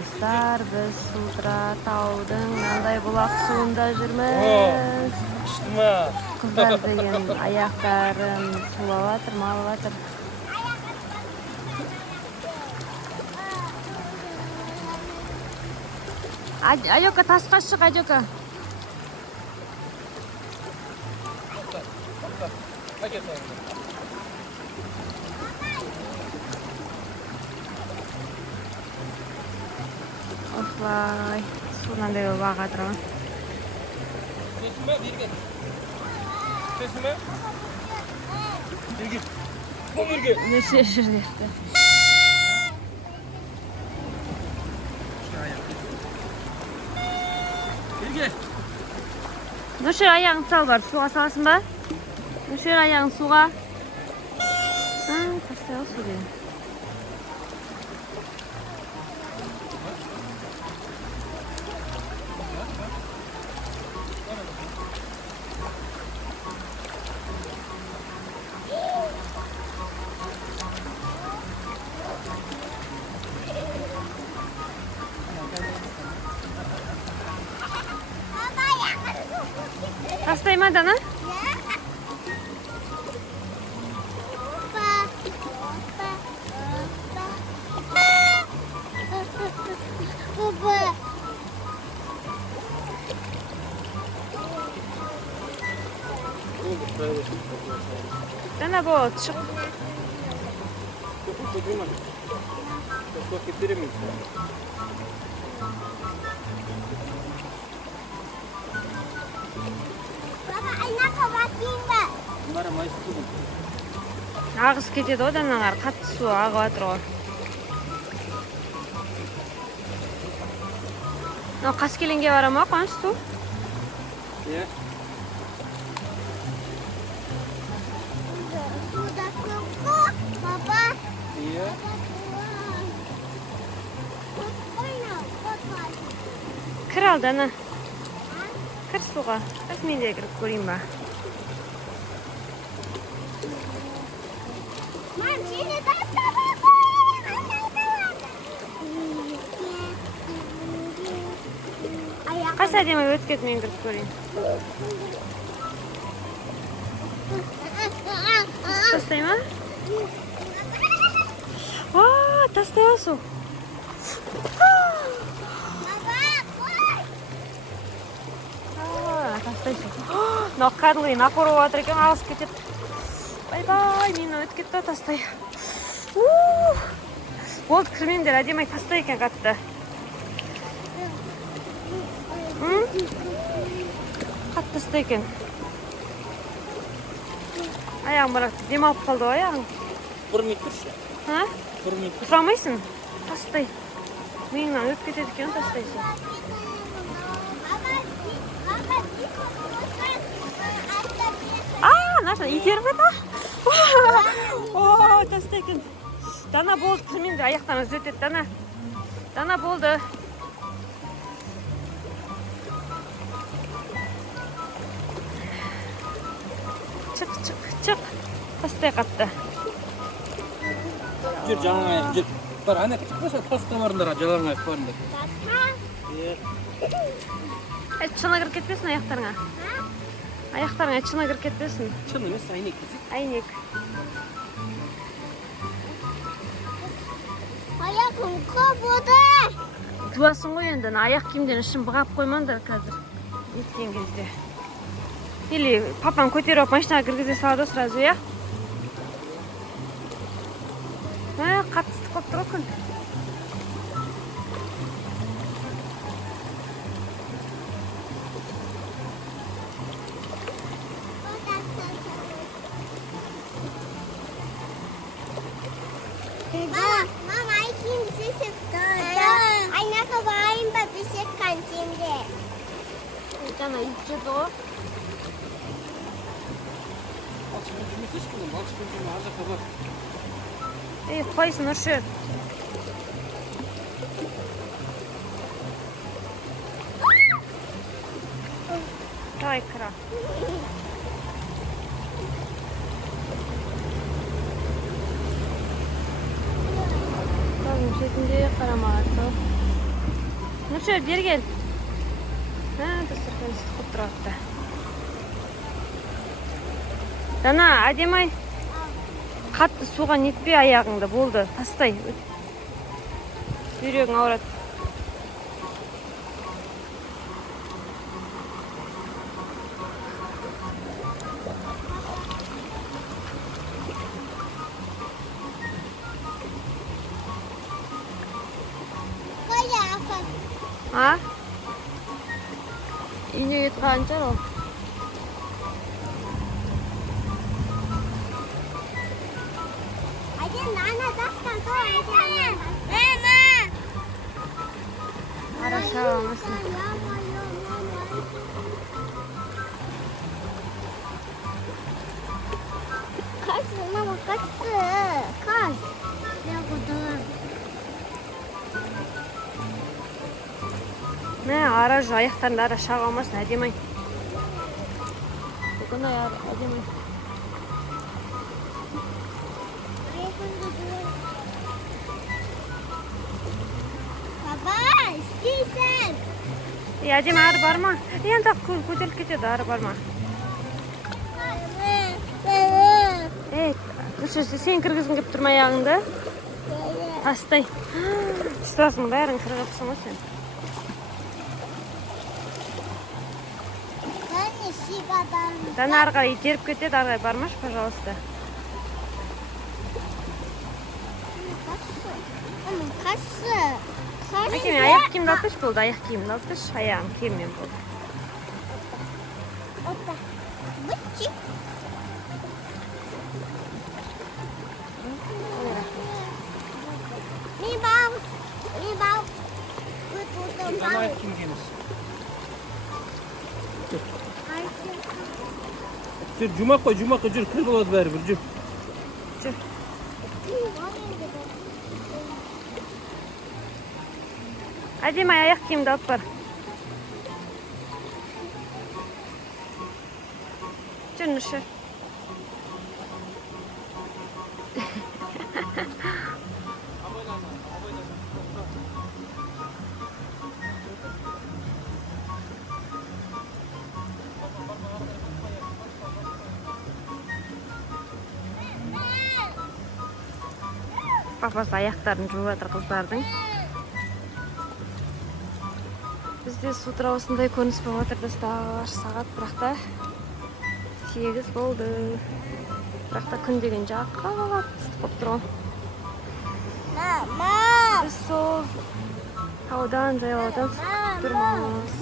Dostlar, biz Sutra taudun nanday bulak suunda жүрміз. Kızlar деген аяқтарын сулаватыр, малыватыр. Айока, тасқа шық, Айока. Осылай, суынан да баға тұрған. Төсін бе, берге. Төсін бе? Берге. Бұл берге. Нөше жүрдерді. Берге. Нөше аяғын сал бар, суға саласың ба? Нөше аяғын суға. Тастай ал су дейін. Tasтай ма, Дана? Дана бол, шық. Ағыс кетеді одан ағар, қатты су ағып жатыр ғой. Қаскелеңге бара ма, Қуаныш, су? Иә. Суда көп, папа. Иә. Кір ал, Дана. Кір суға. Қас мен де кіріп көрейін ба. Мам, сені тастап қойын. Қас әдемі өткет мен кіріп көрейін. Тастай ма? Тастай ал су. Қарлы, нақору батыр екен, ағыз кетеді. Бай-бай, мені өткетті тастай. Болды, кірмендер, әдемай тастай екен қатты. Қатты тастай екен. Аяғым бірақ дем алып қалды ғой, аяғым. Бұрмет тұршы. Бұрмет тұршы. Тұрамайсың? Тастай. Миыңнан өтіп кетеді екен, тастайсың. Наша, итеріп еді? Тастай екен. Дана болды, кірмеңдер, аяқтан өтеді, Дана. Дана болды. Чық. Тастай қатты. Жүр, жалаң аяқ, жүр. Бар, ана шықпаса тасқа барындар, жалаң аяқ барындар. Чына кіріп кетпесін аяқтарыңа. Аяқтарыңа чына кіріп кетпесін. Чын емес, әйнек кетсек. Әйнек. Аяқым қобыды. Туасың ғой енді, аяқ киімден ішін бұғап қоймаңдар қазір. Неткен кезде. Или папан көтеріп машинаға кіргізе салады сразу, я? Қатысты көп тұр күн. Мама, айкин сесіп тұрды. Айнаға барайын ба бесек кантинде? Дана ит жеді ғой. Балшықпен жүрмесе ешкім, балшықпен жүрме, ар жаққа бар. Қойсын, ұршы. Давай, кіра. Шетінде қарамағаты. Нұршер, бері кел. Достар, қып тұрады. Дана, әдемай. Қатты суға нетпе аяғыңды, болды. Тастай. Бүйрегің ауырады. А? Үйіне кетіп қалған шығар ол. Араша алмасын. Мама, кас. Мә, араж, аяқтарында ара шаға алмасын, әдемай. Бұқындай әдемай. Баба, істейсің? Әдемі ары бар ма? Енді көтеріліп кетеді, ары бар ма? Сен кіргізін кеп тұрмай аяғыңды? Тастай. Ұстасың бәрін кіргізсің ғой сен. Дана ары қарай итеріп кетеді, ары қарай бармаш, пожалуйста. Әкеме, аяқ киімді алып кеш болды, аяқ киімді алып кеш, аяғым киіммен болды. Жаңа аяқ киім киеміз. Жүр, жұмақ қой, жүр, кір болады бәрі бір, жүр. Жүр. Әдемі аяқ киімді алып бар. Жүр, Нұршер. Папасы аяқтарын жуып жатыр қыздардың. Бізде с утра осындай көрініс болып жатыр, достар. Сағат бірақта 8 болды. Бірақта күн деген жаққа ыстық болып тұр. Біз сол таудан, жайлаудан сұқып тұрмыз.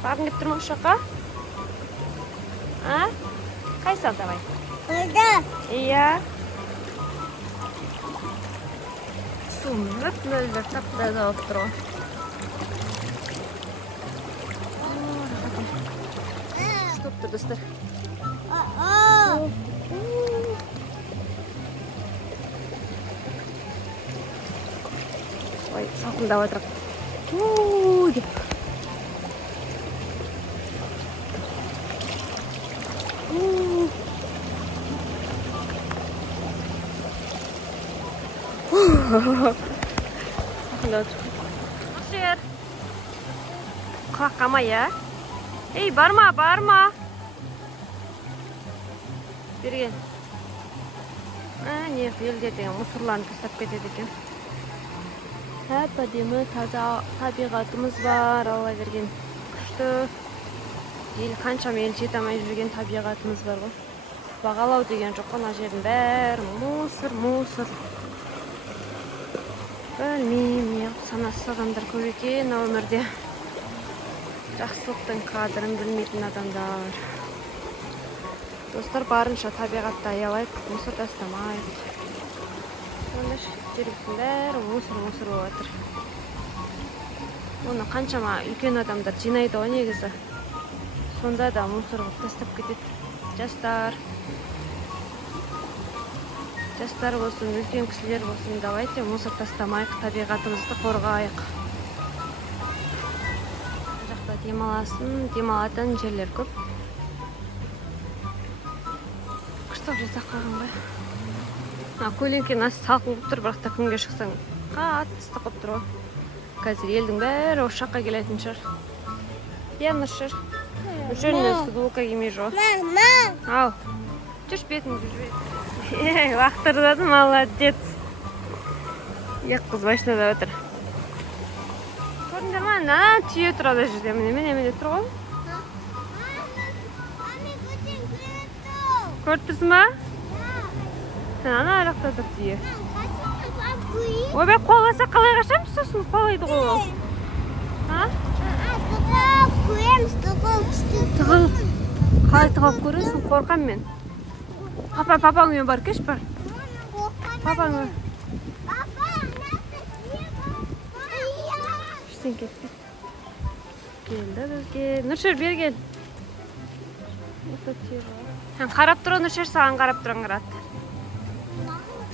Бағын кеп тұрмыз шақа? Қайсал, давай. Iya. Sumber mölder taptada olib turib. Stop tur do'stlar. Voy, salqindab o'tirib. Нұршер, қаққама, я? Ей, барма. Берген. Не, елдер деген мұсырларын тастап кетеді екен. Әп-әдемі таза табиғатымыз бар, Алла берген. Күшті. Ел қаншама ел жете алмай жүрген табиғатымыз бар ғой. Бағалау деген жоқ, ана жердің бәрі мусор. Білмеймін, санасы адамдар көп екен өмірде. Жақсылықтың қадірін білмейтін адамдар. Достар, барынша табиғатты аялайық, мусор тастамайық. Жергілікті бәрі мусор болып жатыр. Оны қаншама үлкен адамдар жинайды ғой негізі. Сонда да мусор қылып тастап кетеді. Жастар болсын, үлкен кісілер болсын, давайте мусор тастамайық, табиғатымызды қорғайық. Жақта демалатын жерлер көп. Күшті жасақ қалған бай. Көлеңке насыз салқын болып тұр, бірақ та күнге шықсаң Қатты ыстық болып тұр ғой. Қазір елдің бәрі осы жаққа келетін шығар. Иә, Нұршыр. Нұршырның футболка кимей жүр ғой. Мама. Ал. Жүрш бетіңді жүрбейді. Лақтырдады, молодец. Екі қыз машинада отыр. Көрдіңдер ма? Ана түйе тұрады жерде. Міне тұр ғой. Көріп тұрсың ба? Сен ана жақта тұр түйе. Ой, бәк қоласа қалай қашамыз сосын қолайды ғой ол. Тығыл. Қалай тығылып көресің? Қорқам мен. Папаңмен бар, кеш бар. Папаңмен. Іштен кетті. Келді бізге. Нұршыр, бер кел. Сен қарап тұр, Нұршыр, саған қарап тұрған қарады.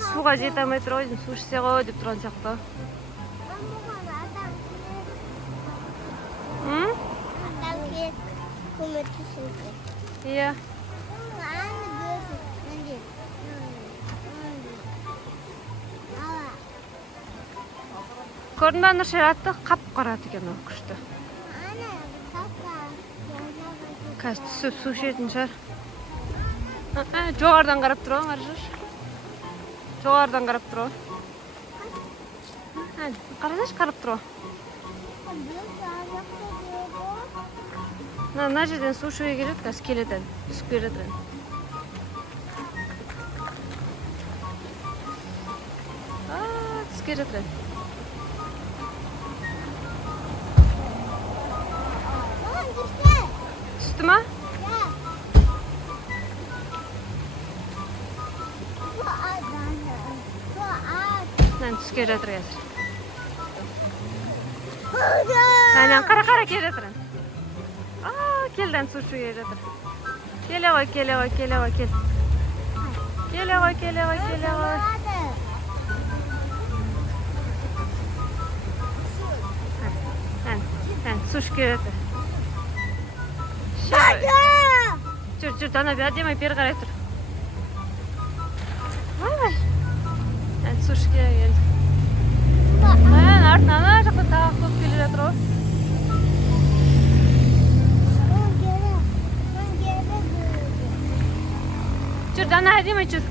Суға жете алмай тұр ғой, су ішсе ғой деп тұрған сияқты. Иә. Көрдің бе, Нұршыр атты қап-қарады екен ол күшті. Қазір түсіп су ішетін шығар. Жоғардан қарап тұр ғой, Нұршыр. Жоғардан қарап тұр ғой. Қарасаш, қарап тұр ғой. Мына жерден су ішуге келеді, қазір келеді. Түсіп келеді. Түсіп келеді. Түсті ма? Түсіп келе жатыр қазір. Қара келе жатыр. Келден су ішуге жатыр. Келе ғой. Келе ғой. Су ішіп келе жатыр. Жүр, Дана, әдемі бері қарай тұр. Ай. Су ішіп келе келді. Артынан ана жақта тағы көп келе жатыр ғой. Жүр, Дана, әдемі жүр.